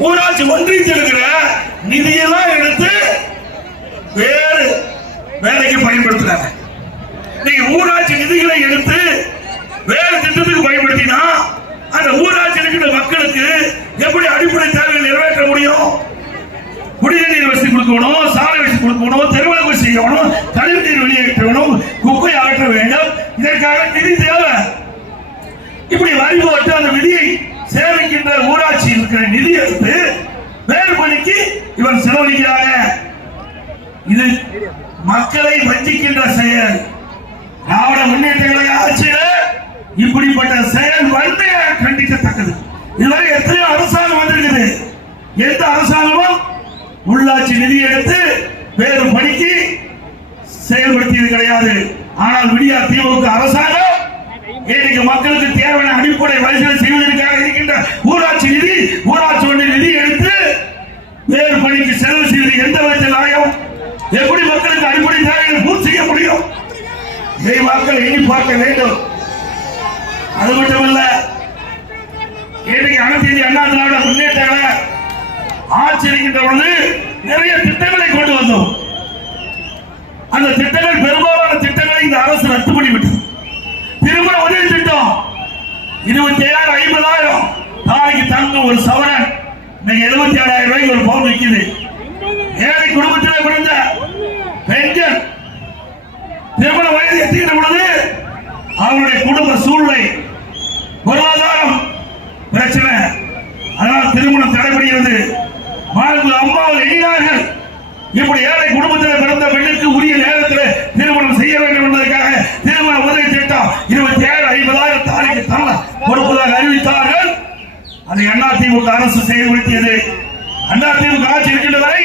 ஊராட்சி ஒன்றியத்தில் இருக்கிற நிதியெல்லாம் எடுத்து வேறு வேலைக்கு பயன்படுத்துறாங்க. நீங்க ஊராட்சி நிதிகளை எடுத்து வேறு திட்டத்துக்கு பயன்படுத்தினா அந்த ஊராட்சி இருக்கிற மக்களுக்கு எப்படி அடிப்படை தேவைகள் நிறைவேற்ற முடியும்? குடிநீர் வசதி கொடுக்கணும் சாலை வசதி கொடுக்கணும் தெருவிளக்கு செய்யணும் கழிவுநீர் வெளியேற்றணும் குப்பை அகற்ற வேண்டும். இதற்காக நிதி தேவை. இப்படி வரி போட்டு அந்த விதியை சேமிக்கின்ற ஊராட்சி இருக்கிற நிதி எடுத்து வேறு பணிக்கு இவர் செலவழிக்கிறாங்க. இது மக்களை வஞ்சிக்கின்ற செயல். திராவிட முன்னேற்ற கழக ஆட்சியில இப்படிப்பட்ட செயல் வந்து கண்டிக்கத்தக்கது. இதுவரை எத்தனையோ அரசாங்கம் வந்திருக்குது. எந்த அரசாங்கமும் உள்ளாட்சி நிதி எடுத்து வேறு பணிக்கு செயல்படுத்தியது கிடையாது. ஆனால் விடியா திமுக அரசாங்கம் இன்னைக்கு மக்களுக்கு தேவையான அடிப்படை வசதி செய்வதற்காக இருக்கின்ற ஊராட்சி நிதி ஊராட்சி ஒன்றிய நிதி எடுத்து வேறு பணிக்கு செலவு செய்வது எந்த விதத்தில் நியாயம்? எப்படி மக்களுக்கு அடிப்படை தேவைகளை பூர்த்தி செய்ய முடியும்? இதை மக்கள் எண்ணி பார்க்க வேண்டும். அது மட்டுமல்ல இன்னைக்கு அனைத்து இந்திய அண்ணா திராவிட முன்னேற்ற ஆட்சி இருக்கின்ற பொழுது நிறைய திட்டங்களை கொண்டு வந்தோம். அந்த திட்டங்கள் பெரும்பாலான திட்டங்களை இந்த அரசு ரத்து பண்ணிவிட்டது. இருபத்தி ஏழாயிரம் ஐம்பதாயிரம். நாளைக்கு தங்க ஒரு சவரன். இன்னைக்கு எழுபத்தி ஏழாயிரம் ரூபாய்க்கு ஒரு பவுன் விற்குது ஏழை குடும்பத்தில் பிறந்த பெண்கள் திருமண வயது எட்டுகின்ற பொழுது அவருடைய குடும்ப சூழ்நிலை பொருளாதாரம் பிரச்சனை. அதனால் திருமணம் தடைபடுகிறது. மாணவர்கள் அம்மாவில் எண்ணினார்கள். இப்படி ஏழை குடும்பத்தில் பிறந்த பெண்ணுக்கு உரிய நேரத்தில் திருமணம் செய்ய வேண்டும் என்பதற்காக திருமண உதவி திட்டம் இருபத்தி ஏழு ஐம்பதாயிரம் தாலிக்கு தள்ள கொடுப்பதாக அறிவித்தார்கள் அதை அண்ணா திமுக அரசு செயல்படுத்தியது. அண்ணா திமுக ஆட்சி இருக்கின்ற வரை